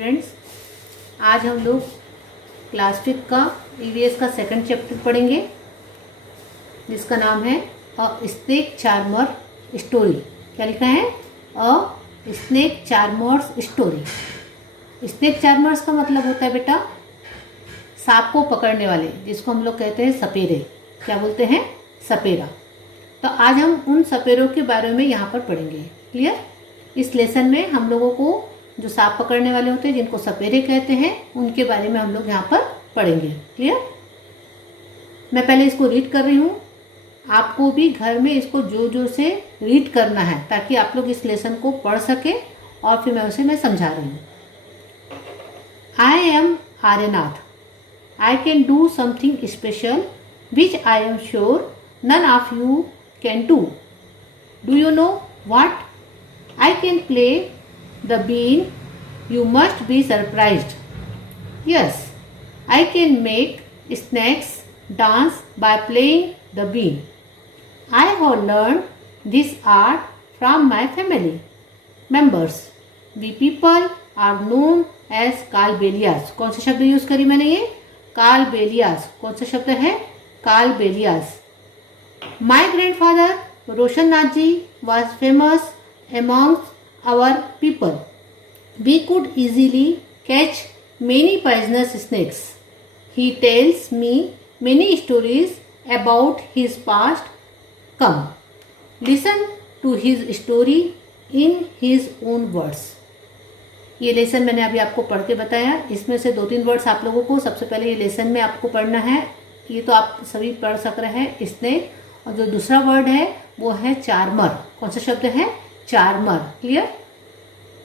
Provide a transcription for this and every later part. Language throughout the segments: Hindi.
स्टूडेंट्स, आज हम लोग क्लास 5 का ईवीएस का सेकंड चैप्टर पढ़ेंगे जिसका नाम है अ स्नेक चार्मर स्टोरी। क्या लिखा है? अ snake charmers story. Snake charmers का मतलब होता है बेटा सांप को पकड़ने वाले, जिसको हम लोग कहते हैं सपेरे। क्या बोलते हैं? सपेरा। तो आज हम उन सपेरों के बारे में यहाँ पर पढ़ेंगे। क्लियर? इस लेसन में हम लोगों को जो सांप पकड़ने वाले होते हैं, जिनको सपेरे कहते हैं, उनके बारे में हम लोग यहाँ पर पढ़ेंगे। क्लियर? मैं पहले इसको रीड कर रही हूँ, आपको भी घर में इसको जोर जोर से रीड करना है ताकि आप लोग इस लेसन को पढ़ सके और फिर मैं समझा रही हूँ। I am Aryanath. I can do something special which I am sure none of you can do. Do you know what? I can play the bean. You must be surprised. Yes, I can make snakes dance by playing the bean. I have learned this art from my family members. We people are known as Kalbelias. कौन सा शब्द यूज करी मैंने? ये कालबेलियास। कौन सा शब्द है? Kalbelias. My grandfather Roshan Nath ji was famous amongst our people. We could easily catch many poisonous snakes. He tells me many stories about his past. Come, listen to his story in his own words. ये लेसन मैंने अभी आपको पढ़ के बताया। इसमें से 2-3 वर्ड्स आप लोगों को सबसे पहले ये लेसन में आपको पढ़ना है। ये तो आप सभी पढ़ सक रहे हैं, स्नेक। और जो दूसरा वर्ड है वो है चार्मर। कौन सा शब्द है? चार्मर। क्लियर?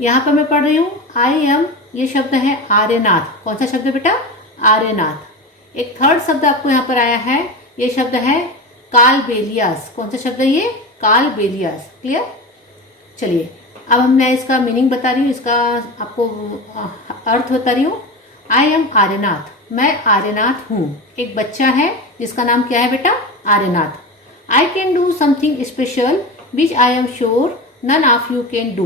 यहाँ पर मैं पढ़ रही हूँ आई एम, ये शब्द है आर्यनाथ। कौन सा शब्द है बेटा? आर्यनाथ। एक थर्ड शब्द आपको यहाँ पर आया है, ये शब्द है कालबेलियास। कौन सा शब्द है ये? कालबेलियास। क्लियर? चलिए अब मैं इसका मीनिंग बता रही हूँ, इसका आपको अर्थ बता रही हूँ। I am Aryanath. मैं आर्यनाथ हूँ। एक बच्चा है जिसका नाम क्या है बेटा? Aryanath. I can do something special which I am sure none of you can do.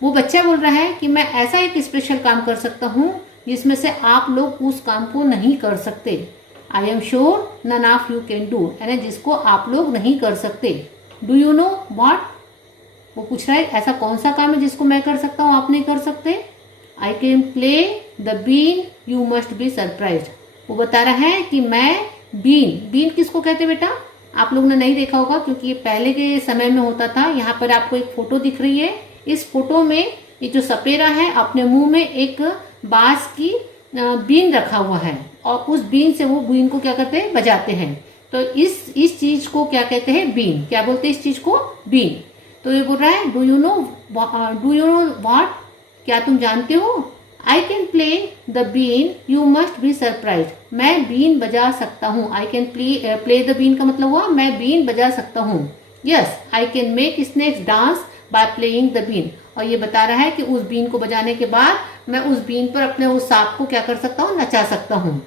वो बच्चा बोल रहा है कि मैं ऐसा एक स्पेशल काम कर सकता हूँ जिसमें से आप लोग उस काम को नहीं कर सकते। I am sure none of you can do, यानी जिसको आप लोग नहीं कर सकते। Do you know what? वो पूछ रहा है ऐसा कौन सा काम है जिसको मैं कर सकता हूँ, आप नहीं कर सकते। I can play the been, you must be surprise. वो बता रहा है कि मैं बीन किसको कहते हैं बेटा? आप लोग ने नहीं देखा होगा क्योंकि ये पहले के समय में होता था। यहाँ पर आपको एक फोटो दिख रही है। इस फोटो में ये जो सपेरा है अपने मुंह में एक बांस की बीन रखा हुआ है और उस बीन से वो बीन को क्या करते हैं? बजाते हैं। तो इस चीज को क्या कहते हैं? बीन। क्या बोलते हैं इस चीज को? बीन। तो ये बोल रहा है डू यू नो व्हाट? क्या तुम जानते हो? I can play the been, you must be surprise. मैं बीन बजा सकता हूँ। I can play the been का मतलब हुआ मैं बीन बजा सकता हूँ। Yes, I can make snakes dance by playing the been. और ये बता रहा है कि उस बीन को बजाने के बाद मैं उस बीन पर अपने उस सांप को क्या कर सकता हूँ? नचा सकता हूँ।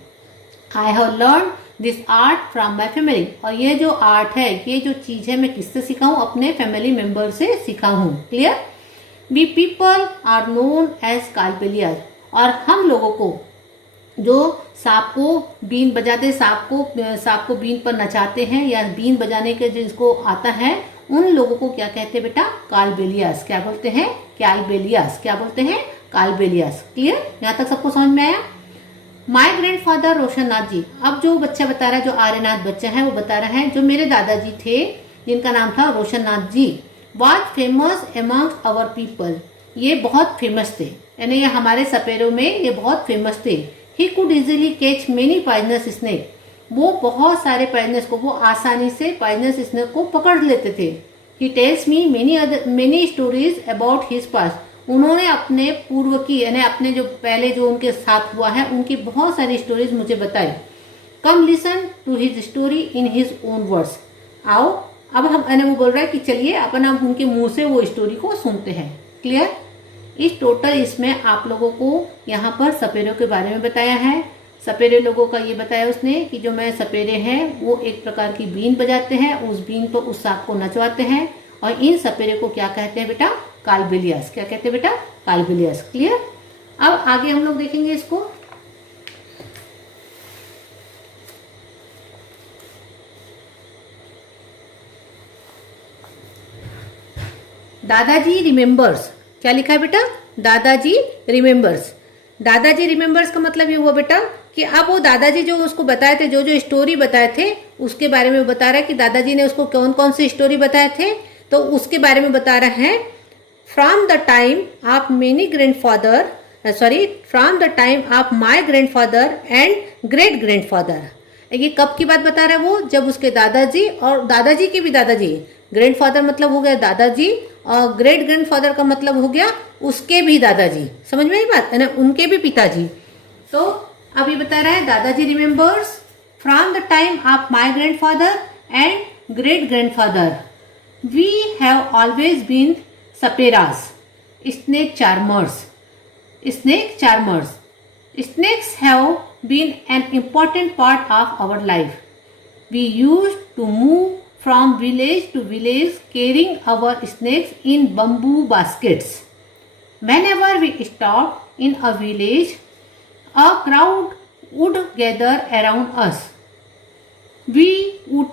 I have learn this art from my family. और ये जो आर्ट है, ये जो चीज है, मैं किससे सीखा हूँ? अपने फैमिली मेंबर से सीखा हूँ। Clear? We people are known as Kalbelias. और हम लोगों को जो सांप को बीन बजाते, सांप को बीन पर नचाते हैं या बीन बजाने के जिसको आता है, उन लोगों को क्या कहते हैं बेटा? कालबेलियास। क्या बोलते हैं? कालबेलियास। क्या बोलते हैं? कालबेलियास। क्लियर? यहाँ तक सबको समझ में आया? माई ग्रैंडफादर रोशन नाथ जी। अब जो बच्चा बता रहा है, जो आर्यनाथ बच्चा है, वो बता रहा है जो मेरे दादाजी थे जिनका नाम था Roshan Nath ji, was famous amongst our people. ये बहुत फेमस थे, यानी ये हमारे सपेरों में ये बहुत फेमस थे। He could easily catch many poisonous snake. वो बहुत सारे पॉइजनस को, वो आसानी से पॉइजनस स्नेक को पकड़ लेते थे। He tells me many stories about his past. उन्होंने अपने पूर्व की, यानी अपने जो पहले जो उनके साथ हुआ है, उनकी बहुत सारी स्टोरीज मुझे बताई। Come listen to his story in his own words. आओ अब हम, वो बोल रहा है कि चलिए अपन हम उनके मुंह से वो स्टोरी को सुनते हैं। क्लियर? इस टोटल इसमें आप लोगों को यहाँ पर सपेरों के बारे में बताया है। सपेरे लोगों का ये बताया उसने कि जो मैं सपेरे हैं वो एक प्रकार की बीन बजाते हैं, उस बीन पर उस सांप को नचवाते हैं। और इन सपेरे को क्या कहते हैं बेटा? कालबेलियास। क्या कहते हैं बेटा? कालबेलियास। क्लियर? अब आगे हम लोग देखेंगे इसको। दादाजी रिमेम्बर्स, क्या लिखा है बेटा? दादाजी रिमेम्बर्स। दादाजी रिमेम्बर्स का मतलब ये हुआ बेटा कि अब वो दादाजी जो उसको बताए थे, जो जो स्टोरी बताए थे उसके बारे में बता रहा है कि दादाजी ने उसको कौन कौन सी स्टोरी बताए थे, तो उसके बारे में बता रहा है। From the time of many grandfather, from the time of my grandfather and great grandfather. ये कब की बात बता रहा है वो? जब उसके दादाजी और दादाजी के भी दादाजी, ग्रैंडफादर मतलब हो गया दादाजी और ग्रेट ग्रैंडफादर का मतलब हो गया उसके भी दादाजी। समझ में आई बात है ना? उनके भी पिताजी। तो अब ये बता रहा है दादाजी remembers from the time of my grandfather and great grandfather we have always been saperas, snake charmers. Snake charmers, snakes have been an important part of our life. We used to move from village to village carrying our snakes in bamboo baskets. Whenever we stopped in a village, a crowd would gather around us. We would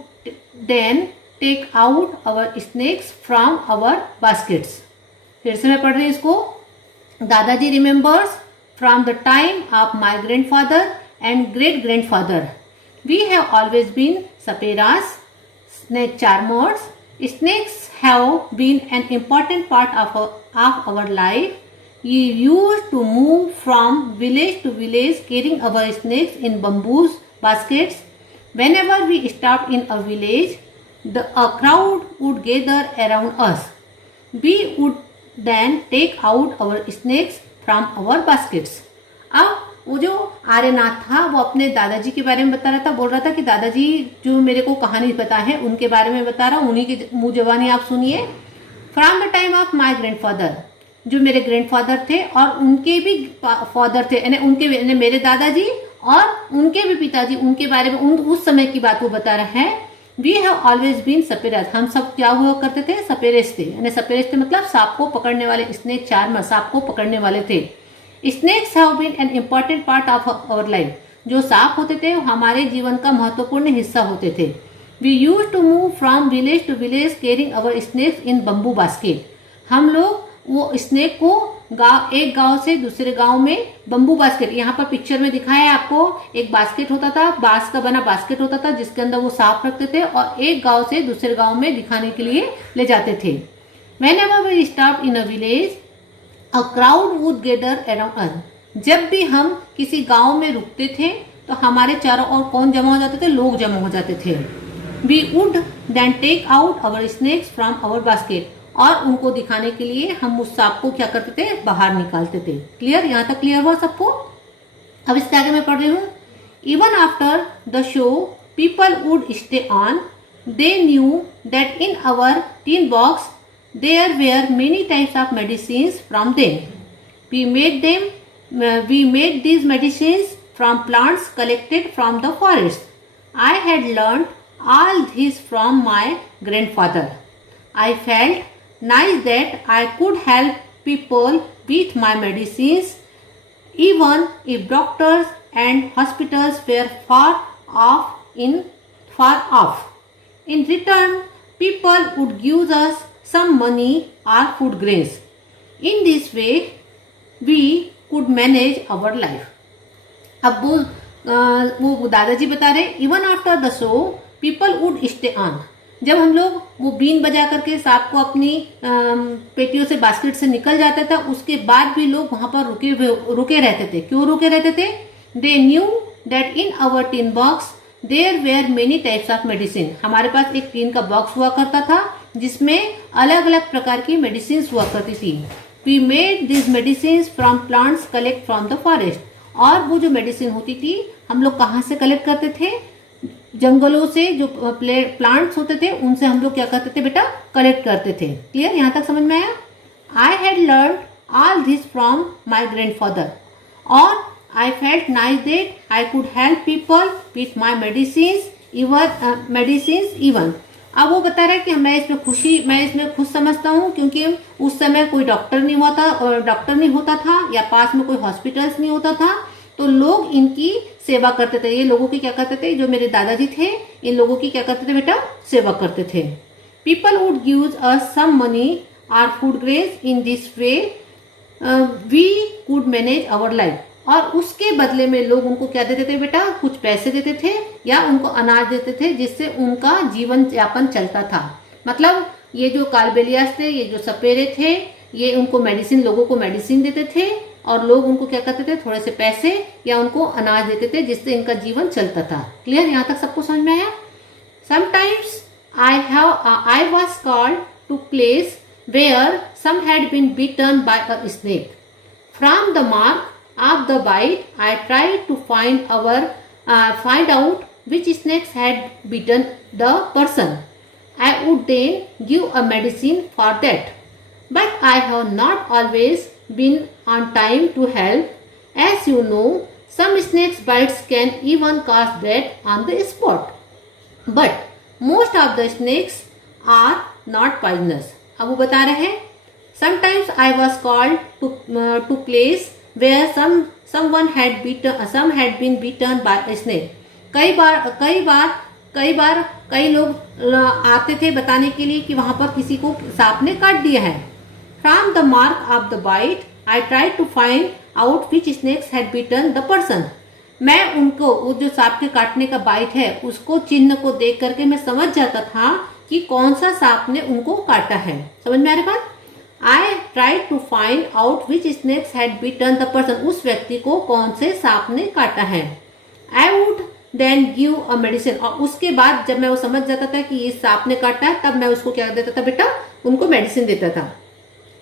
then take out our snakes from our baskets. फिर से मैं पढ़ रही हूँ इसको। दादाजी remembers from the time of my grandfather and great grandfather. We have always been saperas, snake charmers. Snakes have been an important part of our life. We used to move from village to village carrying our snakes in bamboo baskets. Whenever we stopped in a village, a crowd would gather around us. We would then take out our snakes from our baskets. अब वो जो आर्यनाथ था वो अपने दादाजी के बारे में बता रहा था, बोल रहा था कि दादाजी जो मेरे को कहानी पता है उनके बारे में बता रहा हूँ, उन्हीं के मुंह जबानी आप सुनिए। From the time of my grandfather, जो मेरे ग्रैंडफादर थे और उनके भी फादर थे, यानी उनके यानी मेरे दादाजी और उनके भी पिताजी, उनके बारे में उस समय की बात वो बता रहा है। वी हैव ऑलवेज बीन सपेरास, हम सब क्या हुआ करते थे? सपेरेस थे, यानी सपेरेस थे मतलब सांप को पकड़ने वाले, स्नेक चार्मर सांप को पकड़ने वाले थे। Snakes have been an important part of our life, जो सांप होते थे हमारे जीवन का महत्वपूर्ण हिस्सा होते थे। We use to move from village to village carrying our snakes in bamboo basket, हम लोग वो स्नेक को एक गांव से दूसरे गांव में बम्बू बास्केट, यहाँ पर पिक्चर में दिखाया है आपको, एक बास्केट होता था, बांस का बना बास्केट होता था जिसके अंदर वो सांप रखते थे और एक गांव से दूसरे गांव में दिखाने के लिए ले जाते थे। Whenever we stopped in a village, a crowd would gather around us. जब भी हम किसी गांव में रुकते थे तो हमारे चारों ओर कौन जमा हो जाते थे? लोग जमा हो जाते थे। We would then take out our snakes from our basket, और उनको दिखाने के लिए हम उस सांप को क्या करते थे? बाहर निकालते थे। क्लियर? यहाँ तक क्लियर हुआ सबको? अब इसके आगे मैं पढ़ रही हूँ। Even after the show people would stay on, they knew that in our tin box there were many types of medicines from them. We made these medicines from plants collected from the forest. I had learned all this from my grandfather. I felt nice that I could help people with my medicines, even if doctors and hospitals were far off. In return, people would give us some money or food grains. In this way, we could manage our life. अब वो दादाजी बता रहे, even after the show people would stay on, जब हम लोग वो बीन बजा करके सांप को अपनी पेटियों से बास्केट से निकल जाता था, उसके बाद भी लोग वहां पर रुके रहते थे। क्यों रुके रहते थे? They knew that in our tin box there were many types of medicine, हमारे पास एक टिन का बॉक्स हुआ करता था जिसमें अलग अलग प्रकार की मेडिसिन हुआ करती थी। We made this medicine from plants collect from the forest, और वो जो मेडिसिन होती थी हम लोग कहाँ से कलेक्ट करते थे? जंगलों से जो प्लांट्स होते थे उनसे हम लोग क्या करते थे बेटा? कलेक्ट करते थे। क्लियर? यहाँ तक समझ में आया? I had learn all this from my grandfather और I felt nice that I could help people with my medicine even. अब वो बता रहा है कि मैं इसमें खुश समझता हूँ क्योंकि उस समय कोई डॉक्टर नहीं होता था या पास में कोई हॉस्पिटल्स नहीं होता था, तो लोग इनकी सेवा करते थे। ये लोगों की क्या करते थे, जो मेरे दादाजी थे इन लोगों की क्या करते थे बेटा, सेवा करते थे। People would give us some money or food grains in this way we could manage our life. और उसके बदले में लोग उनको क्या देते थे बेटा, कुछ पैसे देते थे या उनको अनाज देते थे जिससे उनका जीवन यापन चलता था। मतलब ये जो कालबेलियास थे, ये जो सपेरे थे, ये उनको मेडिसिन, लोगों को मेडिसिन देते थे और लोग उनको क्या करते थे, थोड़े से पैसे या उनको अनाज देते थे जिससे इनका जीवन चलता था। क्लियर, यहाँ तक सबको समझ में आया? Sometimes I was called to place where some had been bitten by a snake. From the mark of the bite, I tried to find out which snakes had bitten the person. I would then give a medicine for that. But I have not always been on time to help. As you know, some snakes bites can even cause death on the spot. But most of the snakes are not poisonous. अब वो बता रहे हैं, sometimes I was called to place where some had been bitten by a snake. कई लोग आते थे बताने के लिए कि वहां पर किसी को सांप ने काट दिया है। From the mark of the bite, I tried to find out which snakes had bitten the person. मैं उनको, वो जो सांप के काटने का बाइट है उसको, चिन्ह को देख करके मैं समझ जाता था कि कौन सा सांप ने उनको काटा है। समझ में आ रही बात? I try to find out which snakes had bitten the person, उस व्यक्ति को कौन से सांप ने काटा है। I would then give a medicine, और उसके बाद जब मैं वो समझ जाता था कि ये सांप ने काटा है, तब मैं उसको क्या देता था बेटा, उनको मेडिसिन देता था।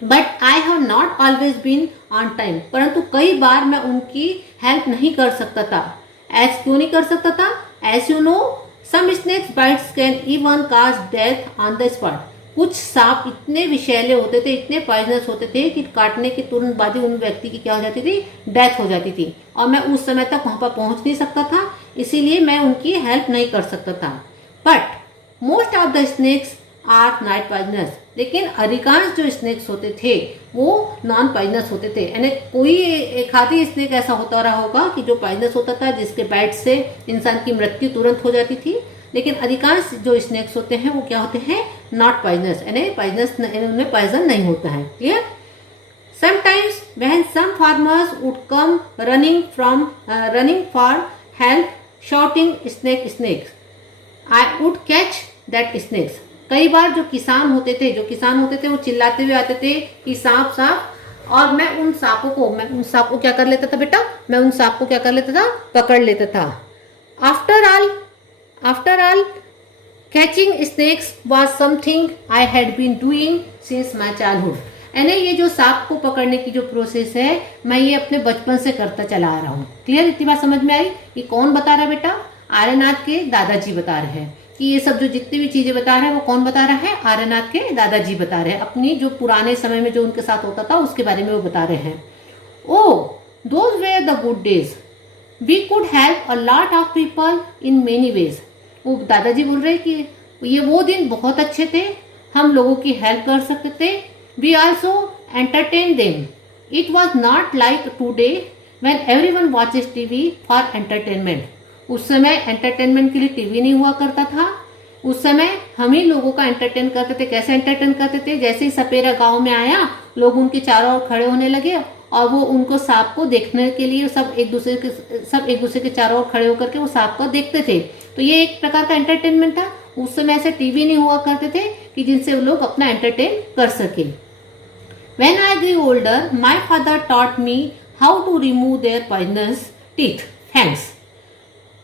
But I have not always been on time, परंतु कई बार मैं उनकी हेल्प नहीं कर सकता था। क्यों नहीं कर सकता था? As you know, some snakes bites can even cause death on the spot. कुछ सांप इतने विषैले होते थे, इतने पॉइजनस होते थे कि काटने के तुरंत बाद ही उन व्यक्ति की क्या हो जाती थी, डेथ हो जाती थी। और मैं उस समय तक वहां पर पहुंच नहीं सकता था, इसीलिए मैं उनकी हेल्प नहीं कर सकता था। But most of the snakes are not poisonous, लेकिन अधिकांश जो स्नेक्स होते थे वो नॉन पॉइजनस होते थे। यानी कोई एक आधी स्नेक ऐसा होता रहा होगा कि जो पॉइजनस होता था, जिसके बाइट से इंसान की मृत्यु तुरंत हो जाती थी, लेकिन अधिकांश जो स्नेक्स होते हैं वो क्या होते हैं, नॉट पॉइजनस, यानी पॉइजनस, उनमें पॉइजन नहीं होता है। Clear? Sometimes when some farmers would come running for help shouting snake snakes, I would catch that snakes. कई बार जो किसान होते थे वो चिल्लाते हुए आते थे कि सांप सांप, और मैं उन सांपों को क्या कर लेता था बेटा, मैं उन सांप को क्या कर लेता था, पकड़ लेता था। After all catching snakes was something I had been doing since my childhood. यानी ये जो सांप को पकड़ने की जो प्रोसेस है, मैं ये अपने बचपन से करता चला आ रहा हूँ। क्लियर, इतनी बात समझ में आई? ये कौन बता रहा है बेटा? आर्यनाथ के दादाजी बता रहे हैं कि ये सब जो जितनी भी चीजें बता रहे हैं वो कौन बता रहा है, आर्यनाथ के दादाजी बता रहे हैं। अपनी जो पुराने समय में जो उनके साथ होता था उसके बारे में वो बता रहे हैं। Oh those were the good days, we could help a lot of people in many ways. वो दादाजी बोल रहे हैं कि ये वो दिन बहुत अच्छे थे, हम लोगों की हेल्प कर सकते थे। We also entertain them. It was not like today when everyone watches TV for entertainment. उस समय एंटरटेनमेंट के लिए टीवी नहीं हुआ करता था, उस समय हम ही लोगों का एंटरटेन करते थे। कैसे एंटरटेन करते थे? जैसे ही सपेरा गांव में आया, लोग उनके चारों ओर खड़े होने लगे और वो उनको सांप को देखने के लिए सब एक दूसरे के चारों ओर खड़े होकर के वो सांप को देखते थे। तो ये एक प्रकार का एंटरटेनमेंट था। उस समय ऐसे टीवी नहीं हुआ करते थे कि जिनसे वो लोग अपना एंटरटेन कर सके। When I grew older, my father taught me how to remove their poisonous teeth, fangs.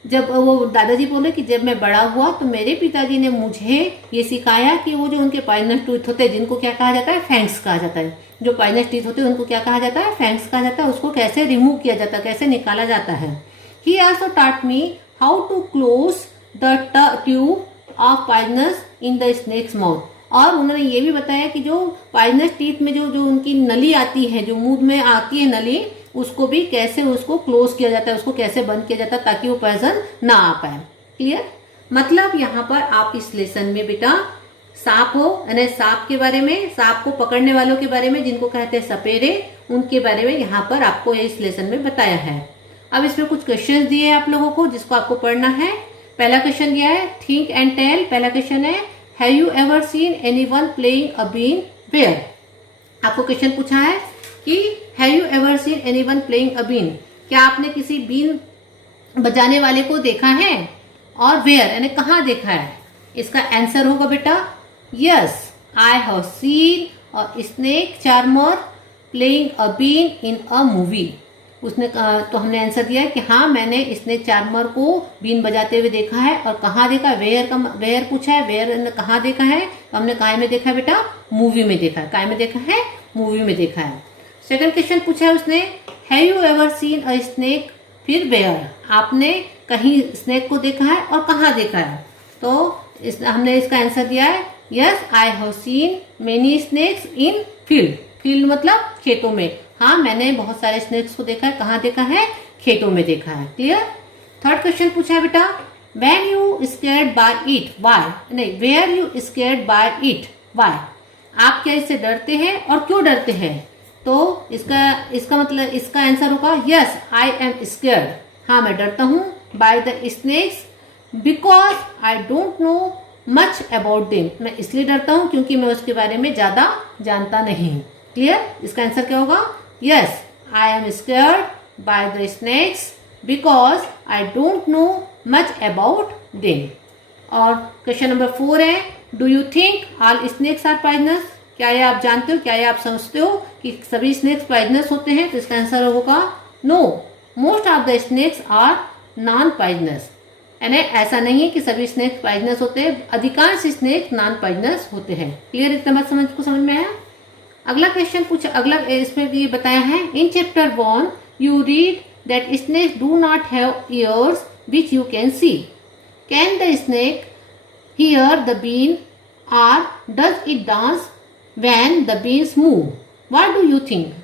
जब वो दादाजी बोले कि जब मैं बड़ा हुआ तो मेरे पिताजी ने मुझे ये सिखाया कि वो जो उनके पॉइजनस टीथ होते हैं, जिनको क्या कहा जाता है, फैंग्स कहा जाता है। जो पॉइजनस टीथ होते हैं उनको क्या कहा जाता है, फैंग्स कहा जाता है। उसको कैसे रिमूव किया जाता है, कैसे निकाला जाता है। He also taught me how to close the tube of poisonous in the snakes mouth. और उन्होंने ये भी बताया कि जो पॉइजनस टीथ में जो उनकी नली आती है, जो मुंह में आती है नली, उसको भी कैसे उसको क्लोज किया जाता है, उसको कैसे बंद किया जाता है ताकि वो पॉइजन ना आ पाए। क्लियर? मतलब यहाँ पर आप इस लेसन में बेटा सांप हो यानी सांप के बारे में, सांप को पकड़ने वालों के बारे में जिनको कहते हैं सपेरे, उनके बारे में यहाँ पर आपको इस लेसन में बताया है। अब इसमें कुछ क्वेश्चंस दिए हैं आप लोगों को जिसको आपको पढ़ना है। पहला क्वेश्चन दिया है थिंक एंड टेल। पहला क्वेश्चन है have you ever seen anyone playing a been where. आपको क्वेश्चन पूछा है कि have you ever seen anyone playing a been, क्या आपने किसी बीन बजाने वाले को देखा है, और वेयर यानी कहाँ देखा है। इसका आंसर होगा बेटा yes I have seen a snake charmer playing a been in a movie. उसने तो हमने आंसर दिया कि हाँ मैंने स्नेक चार्मर को बीन बजाते हुए देखा है। और कहाँ देखा, वेयर पूछा है, वेयर कहाँ देखा है, तो हमने काय में देखा है बेटा, मूवी में देखा है। काय में देखा है, मूवी में देखा है। सेकंड क्वेश्चन पूछा है उसने have you ever scene a snake, फिर वेयर, आपने कहीं स्नेक को देखा है और कहाँ देखा है। तो हमने इसका आंसर दिया है yes I have seen many snakes in field. Field मतलब खेतों में। हाँ मैंने बहुत सारे स्नेक्स को देखा है। कहाँ देखा है, खेतों में देखा है। क्लियर। थर्ड क्वेश्चन पूछा है बेटा when you scared by it why, नहीं were you scared by it why, आप क्या इससे डरते हैं और क्यों डरते हैं। तो इसका मतलब इसका आंसर होगा यस आई एम स्केयर्ड, हाँ मैं डरता हूँ, by the snakes because I don't know much about them, मैं इसलिए डरता हूँ क्योंकि मैं उसके बारे में ज्यादा जानता नहीं। क्लियर। इसका आंसर क्या होगा yes I am scared by the snakes because I don't know much about them. और क्वेश्चन नंबर 4 है do you think all snakes are poisonous, क्या ये आप जानते हो, क्या ये आप समझते हो कि सभी स्नेक्स पॉइजनस होते हैं। तो इसका आंसर होगा no most of the snakes are non poisonous, यानी ऐसा नहीं है कि सभी स्नेक्स पॉइजनस होते हैं, अधिकांश स्नेक्स नॉन पॉइजनस होते हैं। क्लियर, इतना बात समझ में आया। अगला क्वेश्चन पूछा, अगला इसमें ये बताया है in chapter 1 you read that snakes do not have ears which you can see, can the snake hear the been और does it dance when the beens move, what do you think.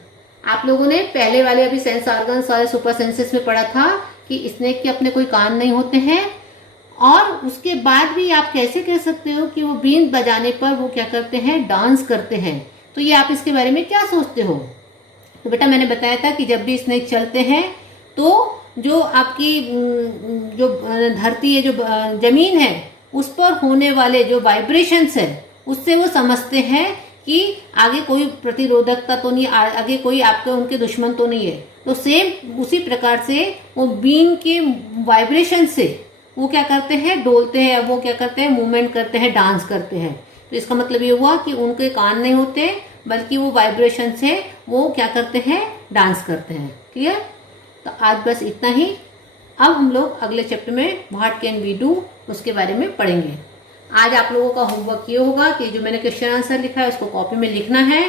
आप लोगों ने पहले वाले अभी सेंस ऑर्गन्स और सुपर सेंसेस में पढ़ा था कि स्नेक के अपने कोई कान नहीं होते हैं, और उसके बाद भी आप कैसे कह सकते हो कि वो बीन बजाने पर वो क्या करते हैं, डांस करते हैं। तो ये आप इसके बारे में क्या सोचते हो। तो बेटा मैंने बताया था कि जब भी स्नेक चलते हैं तो जो आपकी जो धरती है, जो जमीन है, उस पर होने वाले जो वाइब्रेशंस है उससे वो समझते हैं कि आगे कोई प्रतिरोधकता तो नहीं, आगे कोई आपके उनके दुश्मन तो नहीं है। तो सेम उसी प्रकार से वो बीन के वाइब्रेशन से वो क्या करते हैं, डोलते हैं, वो क्या करते हैं, मूवमेंट करते हैं, डांस करते हैं। तो इसका मतलब ये हुआ कि उनके कान नहीं होते बल्कि वो वाइब्रेशन से वो क्या करते हैं, डांस करते हैं। क्लियर। तो आज बस इतना ही। अब हम लोग अगले चैप्टर में व्हाट कैन वी डू उसके बारे में पढ़ेंगे। आज आप लोगों का होमवर्क ये होगा कि जो मैंने क्वेश्चन आंसर लिखा है उसको कॉपी में लिखना है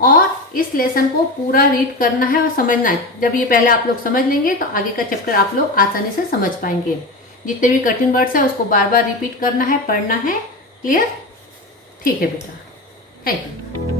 और इस लेसन को पूरा रीड करना है और समझना है। जब ये पहले आप लोग समझ लेंगे तो आगे का चैप्टर आप लोग आसानी से समझ पाएंगे। जितने भी कठिन वर्ड्स है उसको बार बार रिपीट करना है, पढ़ना है। क्लियर। ठीक है बेटा, थैंक यू।